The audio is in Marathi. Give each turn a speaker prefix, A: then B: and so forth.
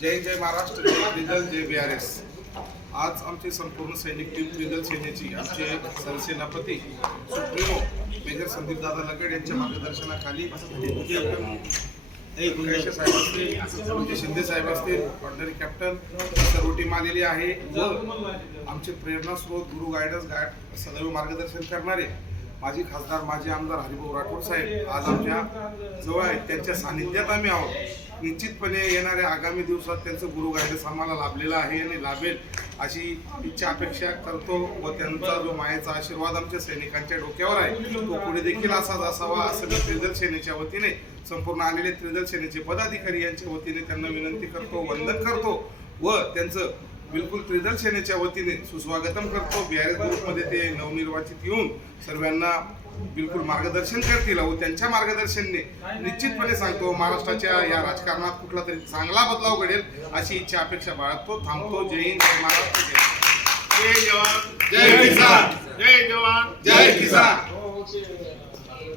A: जय जय महाराष्ट्र जय त्रिदल जय बी आर एस आज आमची संपूर्ण सैनिक टीम त्रिदल सेनेची आमचे सरसेनापती सुप्रीमो मेजर संदीप दादा लगड यांच्या मार्गदर्शनाखाली साहेब असतील शिंदे साहेब असतील ऑर्डनरी कॅप्टन सर्व टीम आलेली आहे. व आमचे प्रेरणा स्रोत गुरु गायडन्स गायड सदैव मार्गदर्शन करणारे माजी खासदार माजी आमदार हरिभाऊ राठोड साहेब आज आमच्या जवळ आहेत. त्यांच्या सानिध्यात आम्ही आहोत. निश्चितपणे येणाऱ्या आगामी दिवसात त्यांचं गुरु गायडन्स आम्हाला लाभलेलं आहे आणि लाभेल अशी इच्छा अपेक्षा करतो व त्यांचा जो मायेचा आशीर्वाद आमच्या सैनिकांच्या डोक्यावर आहे तो पुढे देखील असाच असावा असं मी त्रिदल सेनेच्या वतीने संपूर्ण आलेले त्रिदल सेनेचे पदाधिकारी यांच्या वतीने त्यांना विनंती करतो वंदन करतो व त्यांचं बिलकुल त्रिदल सेनेच्या वतीने सुस्वागतम करतो. बिहार ग्रुपमध्ये ते नवनिर्वाचित येऊन सर्वांना बिलकुल मार्गदर्शन करतील व त्यांच्या मार्गदर्शनने निश्चितपने सांगतो महाराष्ट्राच्या या राजकारणात कुठला तरी चांगला बदलाव घडेल अशी इच्छा अपेक्षा बाळगतो. थांबतो. जय हिंद. जय महाराष्ट्र. जय
B: जय जवान.
A: जय किसान.
B: जय जवान.
A: जय किसान.